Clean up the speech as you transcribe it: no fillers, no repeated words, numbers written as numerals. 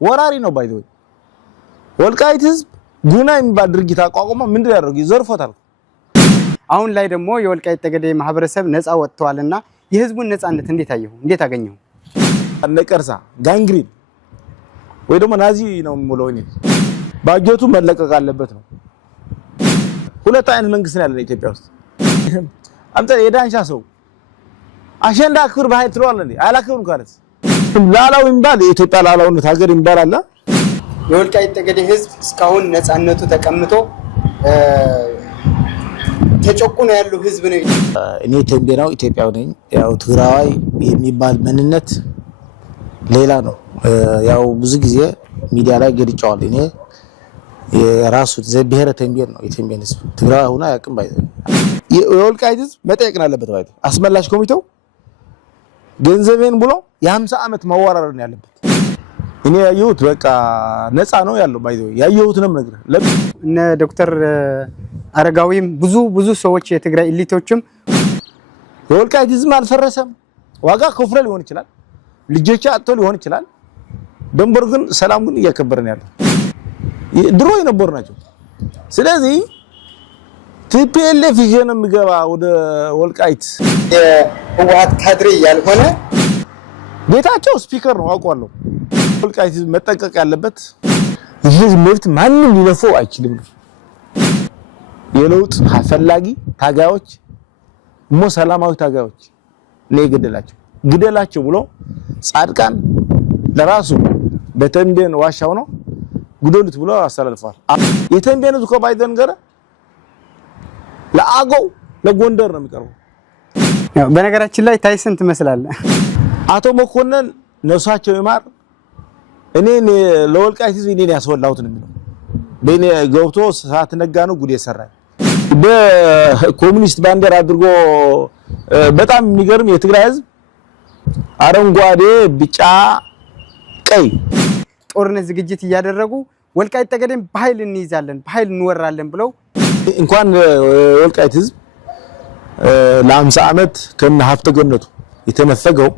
ወራሪ ነው ባይዘው ወልቃይት ህዝብ ጉና የሚባል ድርጊት አቋቁሞ ምንድነው ያደረገው ይዘርፎታል አሁን ላይ ደግሞ የወልቃይት ጠገዴ ማህበረሰብ ነፃ ወጥቷልና የህዝቡን ነፃነት እንዴት አየሁ እንዴት አገኘው ነቀርሳ ጋንግሪን ወይ ደግሞ ናዚ ነው ሙሉ እኔ ባጀቱ መለቀቅ አለበት ነው ሁለት አይነት መንግስት ነው ያለው ኢትዮጵያ ውስጥ አንተ የዳንሻ ሰው አሸንዳ አክብር ባይል ትሏል እንዴ አላክብሩም ካለስ ላላው ይምባል የኢትዮጵያ ላላውነት ሀገር ይምባል አለ የወልቃይት ጠገዴ ህዝብ እስካሁን ነፃነቱ ተቀምጦ ተጨቁኖ ያለው ህዝብ ነው እኔ ተንቤናው ኢትዮጵያው ነኝ ያው ትግራዋይ የሚባል መንነት ሌላ ነው ያው ብዙ ጊዜ ሚዲያ ላይ ገድጫዋል እኔ የራሱ ዘብሔረ ተንቤን ነው የተንቤን ህዝብ ትግራዋይ ሆነ ያቅም ባይ የወልቃይት ህዝብ መጠየቅ አለበት ባይ አስመላሽ ኮሚቴው ገንዘቤን ብሎ የ50 አመት ማዋራር ነው ያለበት እኔ ያየሁት በቃ ነፃ ነው ያለው ባይ ያየሁትንም ነገር እነ ዶክተር አረጋዊም ብዙ ሰዎች የትግራይ ኢሊቶችም የወልቃይት ህዝብ አልፈረሰም ዋጋ ከፍሎ ሊሆን ይችላል ልጆች አጥቶ ሊሆን ይችላል ደንበር ግን ሰላም ግን እያከበረን ያለው ድሮ የነበሩ ናቸው ስለዚህ ቲፒኤልኤፍ ይሄን የሚገባ ወደ ወልቃይት የህወሓት ካድሬ ያልሆነ ቤታቸው ስፒከር ነው አውቀዋለሁ ወልቃይት መጠንቀቅ ያለበት ይህ ምርት ማንንም ሊለፈው አይችልም የለውጥ ፈላጊ ታጋዮች ሰላማዊ ታጋዮች ነው ግደላቸው ብሎ ጻድቃን ለራሱ በተንቤን ዋሻው ነው ጉደሉት ብሎ አስተላልፏል የተንቤን ዝኮ ባይደን ገረ ለአገው ለጎንደር ነው የሚቀርበው በነገራችን ላይ ታይሰን ትመስላለህ አቶ መኮንን ነፍሳቸው ይማር እኔ ለወልቃይት ህዝብ እኔ ያስወላሁት ነው የሚለው በእኔ ገብቶ ሰዓት ነጋ ነው ጉድ የሰራኝ በኮሙኒስት ባንዲራ አድርጎ በጣም የሚገርም የትግራይ ህዝብ አረንጓዴ ቢጫ ቀይ ጦርነት ዝግጅት ያደረጉ ወልቃይት ጠገዴን በኃይል እንይዛለን በኃይል እንወራለን ብለው እንኳን ወልቃይት ህዝብ ለ50 አመት ከነ ሀብተ ገነቱ የተነፈገው